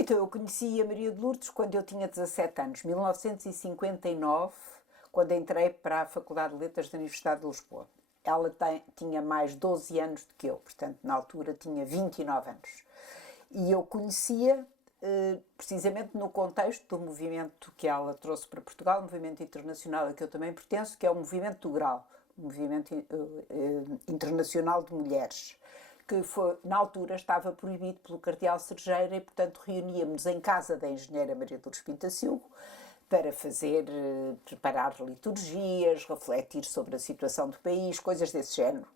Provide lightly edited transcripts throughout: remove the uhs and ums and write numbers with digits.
Então, eu conheci a Maria de Lourdes quando eu tinha 17 anos, 1959, quando entrei para a Faculdade de Letras da Universidade de Lisboa. Ela tinha mais 12 anos do que eu, portanto, na altura tinha 29 anos. E eu conhecia precisamente no contexto do movimento que ela trouxe para Portugal, o movimento internacional a que eu também pertenço, que é o movimento do Grau, o movimento internacional de mulheres, que foi, na altura estava proibido pelo cardeal Serjeira e, portanto, reuníamos em casa da engenheira Maria de Lourdes Pintacilgo para preparar liturgias, refletir sobre a situação do país, coisas desse género.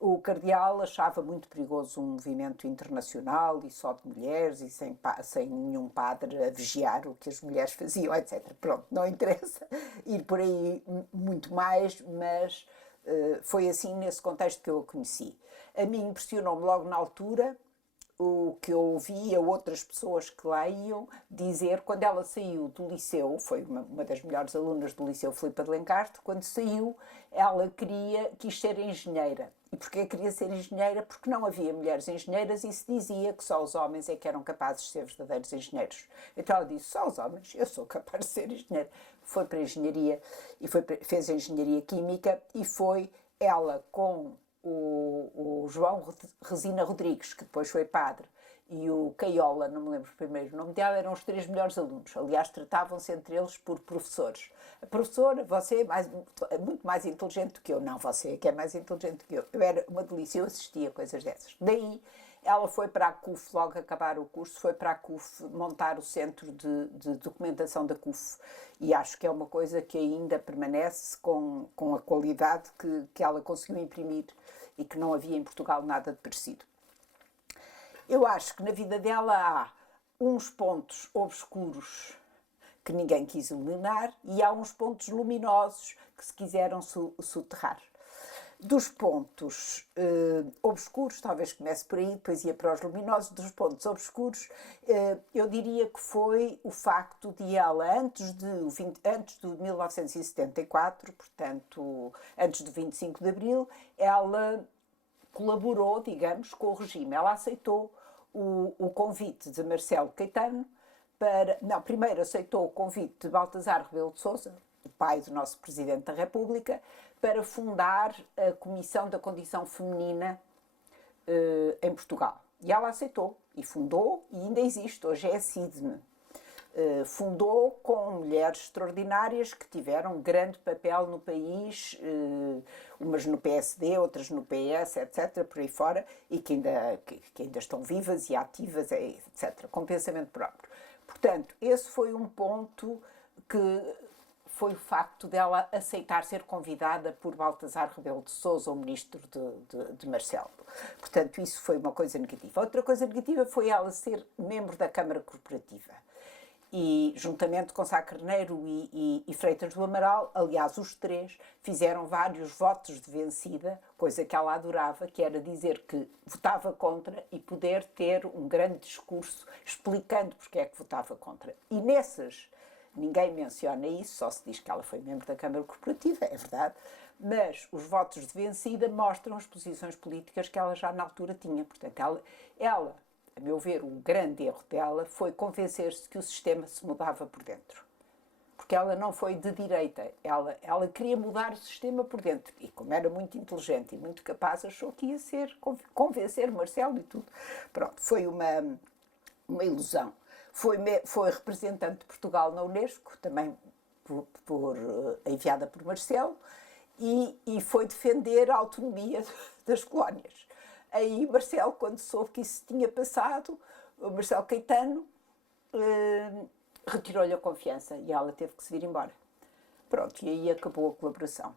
O cardeal achava muito perigoso um movimento internacional e só de mulheres e sem nenhum padre a vigiar o que as mulheres faziam, etc. Pronto, não interessa ir por aí muito mais, mas foi assim nesse contexto que eu a conheci. A mim impressionou-me logo na altura o que eu ouvia outras pessoas que lá iam dizer quando ela saiu do liceu, foi uma das melhores alunas do liceu Filipa de Lencastre, quando saiu ela quis ser engenheira. E porquê queria ser engenheira? Porque não havia mulheres engenheiras e se dizia que só os homens é que eram capazes de ser verdadeiros engenheiros. Então ela disse, só os homens, eu sou capaz de ser engenheira. Foi para a engenharia e fez a engenharia química e foi ela com o João Resina Rodrigues, que depois foi padre, e o Caiola, não me lembro o primeiro nome dela, eram os 3 melhores alunos. Aliás, tratavam-se entre eles por professores. A professora, você é muito mais inteligente do que eu. Não, você é que é mais inteligente do que eu. Eu era uma delícia, eu assistia a coisas dessas. Daí, ela foi para a CUF, logo acabar o curso, foi para a CUF montar o centro de documentação da CUF. E acho que é uma coisa que ainda permanece com a qualidade que ela conseguiu imprimir e que não havia em Portugal nada de parecido. Eu acho que na vida dela há uns pontos obscuros que ninguém quis iluminar e há uns pontos luminosos que se quiseram soterrar. Dos pontos obscuros, talvez comece por aí, depois ia para os luminosos, dos pontos obscuros, eu diria que foi o facto de ela, antes de 1974, portanto, antes do 25 de Abril, ela colaborou, digamos, com o regime. Ela aceitou o convite de Marcelo Caetano primeiro aceitou o convite de Baltasar Rebelo de Sousa, o pai do nosso Presidente da República, para fundar a Comissão da Condição Feminina em Portugal. E ela aceitou, e fundou, e ainda existe, hoje é a CIDME. Fundou com mulheres extraordinárias que tiveram grande papel no país, umas no PSD, outras no PS, etc., por aí fora, e que ainda estão vivas e ativas, etc., com pensamento próprio. Portanto, esse foi um ponto que foi o facto dela aceitar ser convidada por Baltasar Rebelo de Sousa, o ministro de Marcelo. Portanto, isso foi uma coisa negativa. Outra coisa negativa foi ela ser membro da Câmara Corporativa. E, juntamente com Sá Carneiro e Freitas do Amaral, aliás, os três, fizeram vários votos de vencida, coisa que ela adorava, que era dizer que votava contra e poder ter um grande discurso explicando porque é que votava contra. E nesses, ninguém menciona isso, só se diz que ela foi membro da Câmara Corporativa, é verdade, mas os votos de vencida mostram as posições políticas que ela já na altura tinha. Portanto, ela a meu ver, o grande erro dela foi convencer-se que o sistema se mudava por dentro. Porque ela não foi de direita, ela queria mudar o sistema por dentro. E como era muito inteligente e muito capaz, achou que ia convencer Marcelo e tudo. Pronto, foi uma ilusão. Foi representante de Portugal na Unesco, também enviada por Marcelo, e foi defender a autonomia das colónias. Aí Marcelo, quando soube que isso tinha passado, o Marcelo Caetano retirou-lhe a confiança e ela teve que se vir embora. Pronto, e aí acabou a colaboração.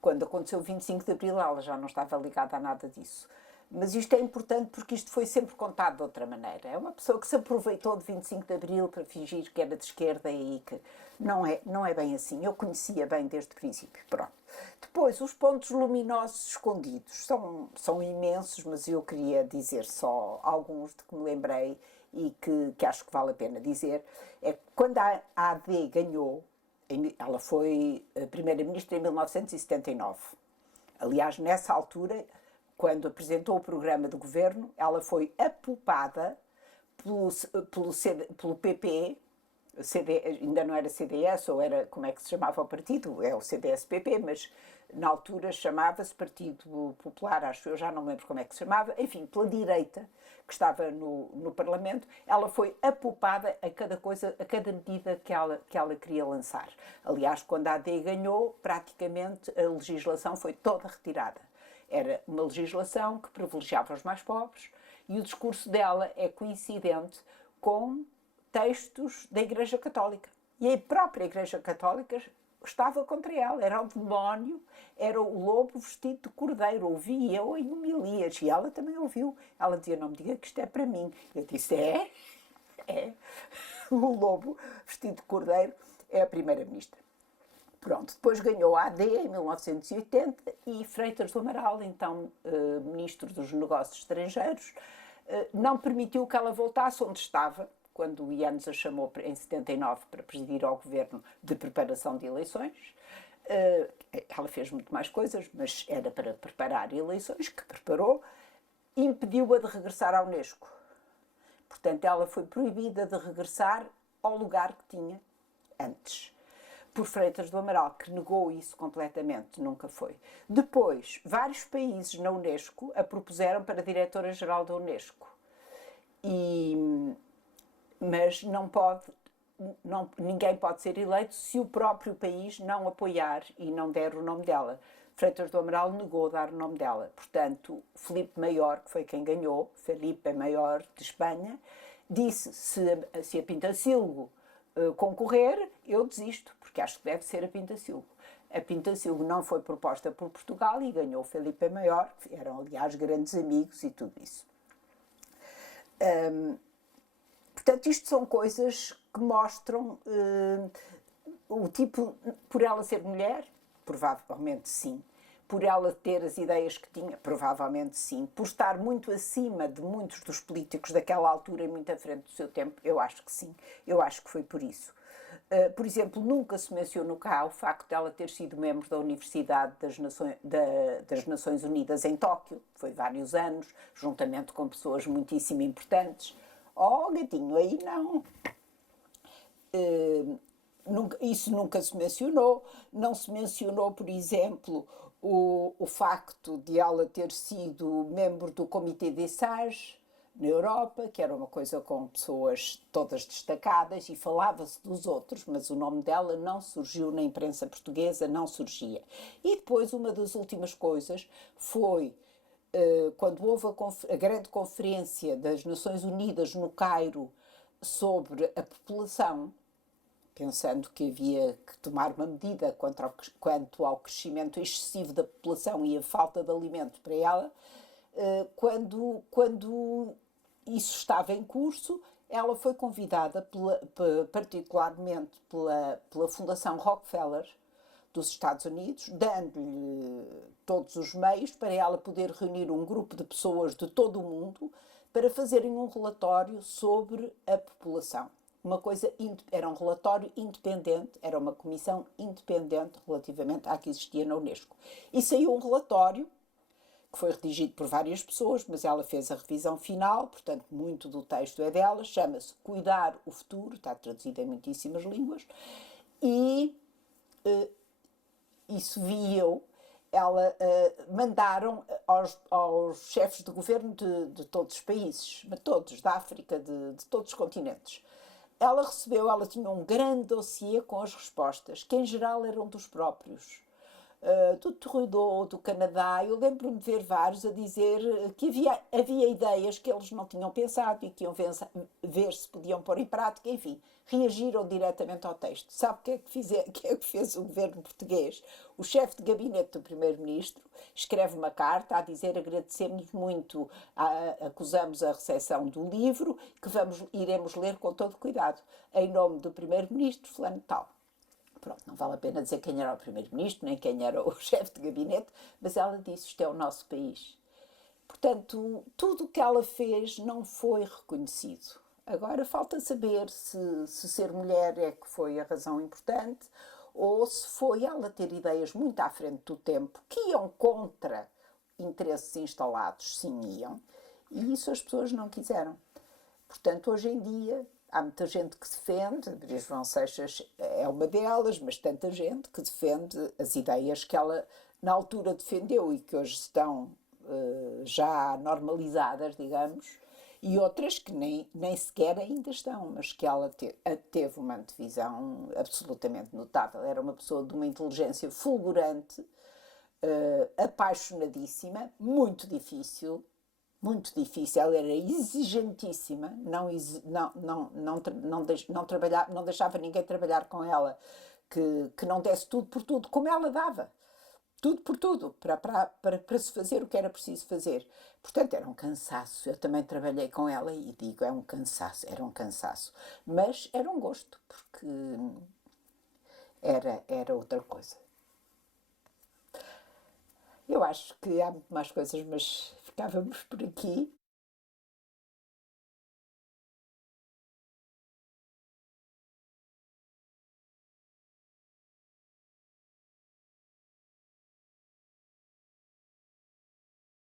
Quando aconteceu o 25 de Abril, ela já não estava ligada a nada disso. Mas isto é importante porque isto foi sempre contado de outra maneira. É uma pessoa que se aproveitou de 25 de Abril para fingir que era de esquerda e que não é bem assim. Eu conhecia bem desde o princípio. Pronto. Depois, os pontos luminosos escondidos são imensos, mas eu queria dizer só alguns de que me lembrei e que acho que vale a pena dizer. É que quando a AD ganhou, ela foi primeira-ministra em 1979. Aliás, nessa altura, quando apresentou o programa de governo, ela foi apoupada pelo PP, ainda não era CDS, ou era, como é que se chamava o partido? É o CDS-PP, mas na altura chamava-se Partido Popular, acho eu, já não lembro como é que se chamava, enfim, pela direita, que estava no Parlamento, ela foi apoupada a cada coisa, a cada medida que ela queria lançar. Aliás, quando a AD ganhou, praticamente a legislação foi toda retirada. Era uma legislação que privilegiava os mais pobres, e o discurso dela é coincidente com textos da Igreja Católica. E a própria Igreja Católica estava contra ela, era o demónio, era o lobo vestido de cordeiro. Ouvi eu em homilias, e ela também ouviu. Ela dizia, não me diga que isto é para mim. Eu disse, é. O lobo vestido de cordeiro é a primeira-ministra. Pronto, depois ganhou a AD em 1980 e Freitas do Amaral, então ministro dos Negócios Estrangeiros, não permitiu que ela voltasse onde estava, quando o Ianes a chamou em 79 para presidir ao governo de preparação de eleições. Ela fez muito mais coisas, mas era para preparar eleições, que preparou, e impediu-a de regressar à Unesco. Portanto, ela foi proibida de regressar ao lugar que tinha antes. Por Freitas do Amaral, que negou isso completamente, nunca foi. Depois, vários países na Unesco a propuseram para diretora-geral da Unesco. Mas ninguém pode ser eleito se o próprio país não apoiar e não der o nome dela. Freitas do Amaral negou dar o nome dela. Portanto, Filipe Maior, que foi quem ganhou, Felipe Maior de Espanha, disse, se a Pintacilgo concorrer, eu desisto, porque acho que deve ser a Pintacilgo. A Pintacilgo não foi proposta por Portugal e ganhou Felipe Maior, que eram, aliás, grandes amigos e tudo isso. Portanto, isto são coisas que mostram o tipo, por ela ser mulher, provavelmente sim. Por ela ter as ideias que tinha, provavelmente sim. Por estar muito acima de muitos dos políticos daquela altura e muito à frente do seu tempo, eu acho que sim. Eu acho que foi por isso. Por exemplo, nunca se mencionou cá o facto de ela ter sido membro da Universidade das Nações Unidas em Tóquio, foi vários anos, juntamente com pessoas muitíssimo importantes. Oh, gatinho, aí não. Isso nunca se mencionou. Não se mencionou, por exemplo, o facto de ela ter sido membro do Comitê des Sages na Europa, que era uma coisa com pessoas todas destacadas, e falava-se dos outros, mas o nome dela não surgiu na imprensa portuguesa, não surgia. E depois, uma das últimas coisas foi quando houve a grande conferência das Nações Unidas no Cairo sobre a população, pensando que havia que tomar uma medida quanto ao crescimento excessivo da população e a falta de alimento para ela, quando isso estava em curso, ela foi convidada particularmente pela Fundação Rockefeller dos Estados Unidos, dando-lhe todos os meios para ela poder reunir um grupo de pessoas de todo o mundo para fazerem um relatório sobre a população. Era um relatório independente, era uma comissão independente relativamente à que existia na Unesco. E saiu um relatório que foi redigido por várias pessoas, mas ela fez a revisão final, portanto, muito do texto é dela, chama-se Cuidar o Futuro, está traduzido em muitíssimas línguas, e isso vi eu, mandaram aos chefes de governo de todos os países, de todos, da África, de todos os continentes. Ela tinha um grande dossiê com as respostas, que em geral eram dos próprios. Do Trudeau, do Canadá, eu lembro-me de ver vários a dizer que havia ideias que eles não tinham pensado e que iam ver se podiam pôr em prática, enfim, reagiram diretamente ao texto. Sabe o que é que fez o governo português? O chefe de gabinete do primeiro-ministro escreve uma carta a dizer agradecemos muito, acusamos a recepção do livro, que iremos ler com todo cuidado, em nome do primeiro-ministro, fulano tal. Pronto, não vale a pena dizer quem era o primeiro-ministro, nem quem era o chefe de gabinete, mas ela disse, isto é o nosso país. Portanto, tudo o que ela fez não foi reconhecido. Agora falta saber se ser mulher é que foi a razão importante ou se foi ela ter ideias muito à frente do tempo, que iam contra interesses instalados, sim iam, e isso as pessoas não quiseram. Portanto, hoje em dia, há muita gente que defende, a Maria João Seixas é uma delas, mas tanta gente que defende as ideias que ela na altura defendeu e que hoje estão já normalizadas, digamos, e outras que nem sequer ainda estão, mas que ela teve uma antevisão absolutamente notável. Era uma pessoa de uma inteligência fulgurante, apaixonadíssima, muito difícil, ela era exigentíssima, não deixava ninguém trabalhar com ela que não desse tudo por tudo, como ela dava. Tudo por tudo, para se fazer o que era preciso fazer. Portanto, era um cansaço. Eu também trabalhei com ela e digo, é um cansaço, era um cansaço. Mas era um gosto, porque era outra coisa. Eu acho que há muito mais coisas, mas ficávamos por aqui.